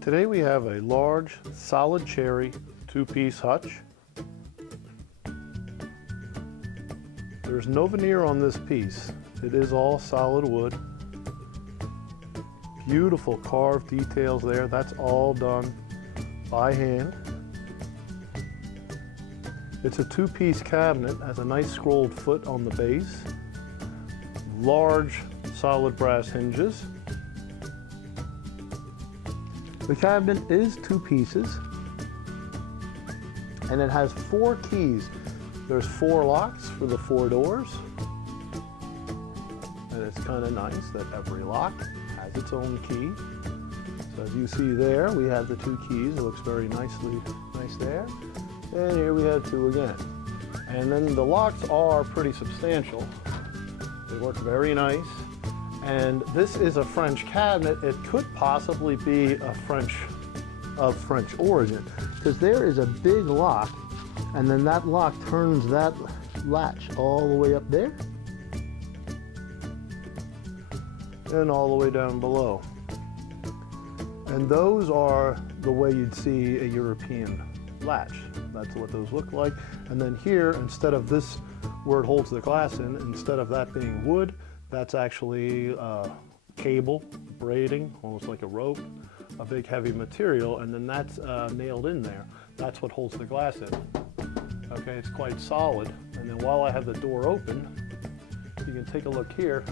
Today we have a large, solid cherry, two-piece hutch. There's no veneer on this piece. It is all solid wood. Beautiful carved details there. That's all done by hand. It's a two-piece cabinet, has a nice scrolled foot on the base. Large, solid brass hinges. The cabinet is two pieces, and it has 4 keys. There's 4 locks for the 4 doors, and it's kind of nice that every lock has its own key. So as you see there, we have the 2 keys. It looks very nice there. And here we have 2 again. And then the locks are pretty substantial. They work very nice. And this is a French cabinet. It could possibly be a French origin, because there is a big lock, and then that lock turns that latch all the way up there and all the way down below. And those are the way you'd see a European latch. That's what those look like. And then here, instead of this where it holds the glass in, instead of that being wood, that's actually cable, braiding, almost like a rope, a big heavy material, and then that's nailed in there. That's what holds the glass in. Okay, it's quite solid. And then while I have the door open, you can take a look here.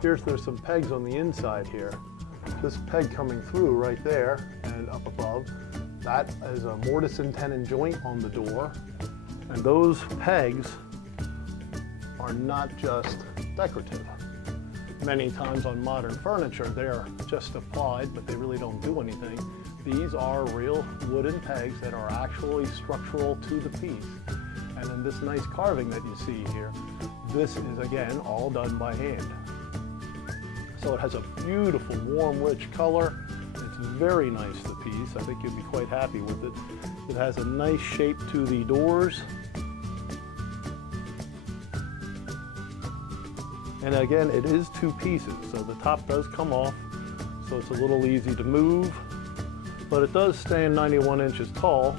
There's some pegs on the inside here. This peg coming through right there and up above, that is a mortise and tenon joint on the door. And those pegs are not just decorative. Many times on modern furniture, they're just applied, but they really don't do anything. These are real wooden pegs that are actually structural to the piece. And then this nice carving that you see here, this is again all done by hand. So it has a beautiful, warm, rich color. It's very nice, the piece. I think you'd be quite happy with it. It has a nice shape to the doors. And again, it is 2 pieces, so the top does come off, so it's a little easy to move, but it does stand 91 inches tall,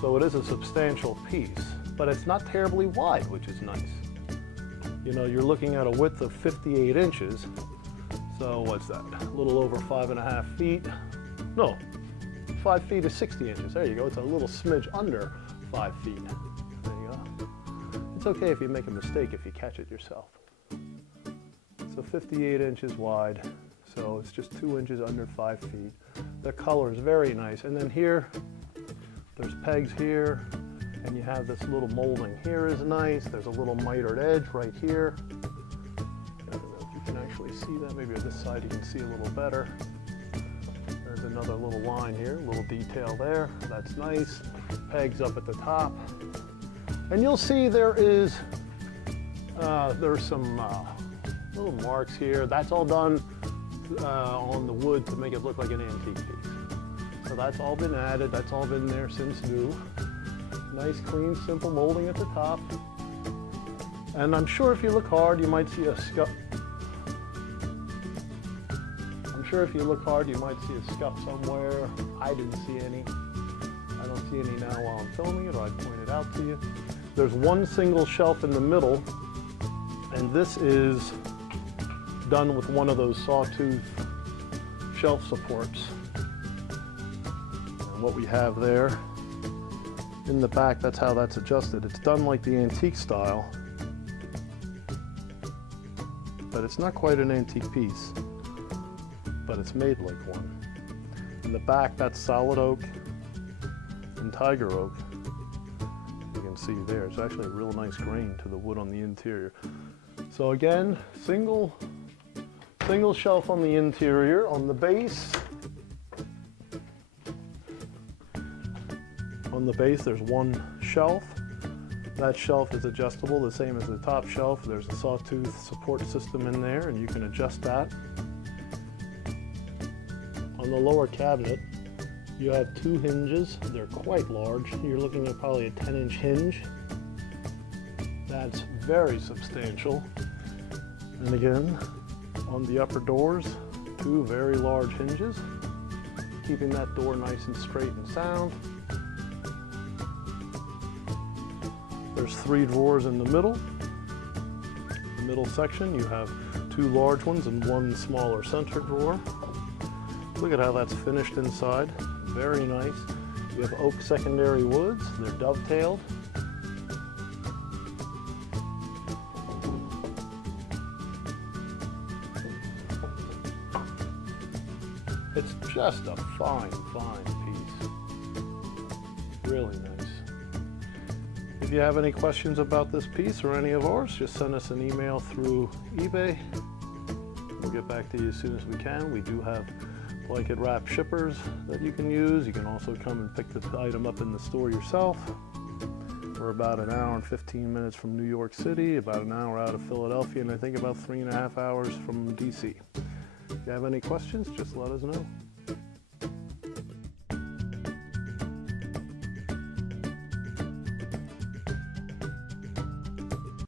so it is a substantial piece, but it's not terribly wide, which is nice. You know, you're looking at a width of 58 inches, so what's that? A little over 5.5 feet. No, 5 feet is 60 inches. There you go. It's a little smidge under 5 feet. There you go. It's okay if you make a mistake if you catch it yourself. So 58 inches wide, so it's just 2 inches under 5 feet. The color is very nice. And then here, there's pegs here, and you have this little molding here is nice. There's a little mitered edge right here. I don't know if you can actually see that. Maybe on this side you can see a little better. There's another little line here, little detail there. That's nice. Pegs up at the top. And you'll see there's some little marks here. That's all done on the wood to make it look like an antique piece. So that's all been added. That's all been there since new. Nice, clean, simple molding at the top. And I'm sure if you look hard, you might see a scuff. I'm sure if you look hard, you might see a scuff somewhere. I didn't see any. I don't see any now while I'm filming it, or I'd point it out to you. There's one single shelf in the middle, and this is done with one of those sawtooth shelf supports. And what we have there in the back, that's how that's adjusted. It's done like the antique style, but it's not quite an antique piece, but it's made like one. In the back, that's solid oak and tiger oak. You can see there, it's actually a real nice grain to the wood on the interior. So again, single shelf on the interior. On the base, there's one shelf. That shelf is adjustable, the same as the top shelf. There's a sawtooth support system in there, and you can adjust that. On the lower cabinet, you have 2 hinges. They're quite large. You're looking at probably a 10-inch hinge. That's very substantial. And again, on the upper doors, 2 very large hinges. keeping that door nice and straight and sound. There's 3 drawers in the middle. The middle section, you have 2 large ones and 1 smaller center drawer. Look at how that's finished inside. Very nice. You have oak secondary woods. They're dovetailed. It's just a fine, fine piece. Really nice. If you have any questions about this piece or any of ours, just send us an email through eBay. We'll get back to you as soon as we can. We do have blanket wrap shippers that you can use. You can also come and pick the item up in the store yourself. We're about an hour and 15 minutes from New York City, about an hour out of Philadelphia, and I think about 3.5 hours from DC. If you have any questions, just let us know.